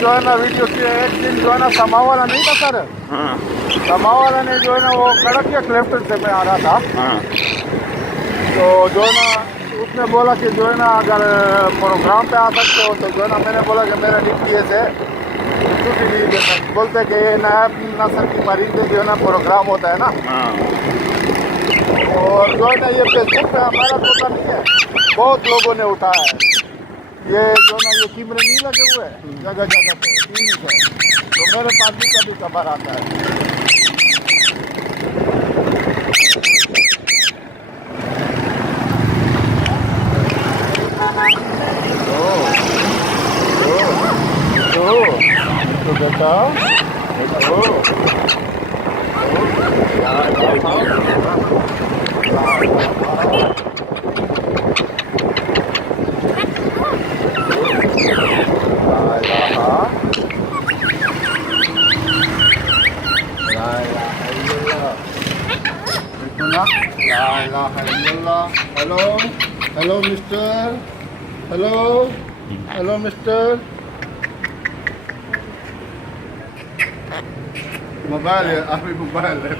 जो है ना वीडियो की एक दिन जो है ना समा वाला नहीं था सर, हाँ समा वाला ने जो है ना वो कड़क या लेफ्ट से मैं आ रहा था, हाँ तो जो है ना उसने बोला कि जो है ना अगर प्रोग्राम पे आ सकते हो, तो जो है ना मैंने बोला कि मेरा DPS है, छुट्टी नहीं दे सकते। बोलते कि ये नया नस्ल की परिंदे जो है ना प्रोग्राम होता है ना, हाँ और जो है ना ये फेसबुक पे हमारा तोता नहीं है, बहुत लोगों ने उठाया है। ये जो है ना ये कैमरे नहीं लगे हुए हैं जगह जगह पे टीवी पे, तो मेरे पास भी कभी कभार आता है। तो बेटा देखो, hello hello mister, hello hello mister, mobile है, अभी मोबाइल है।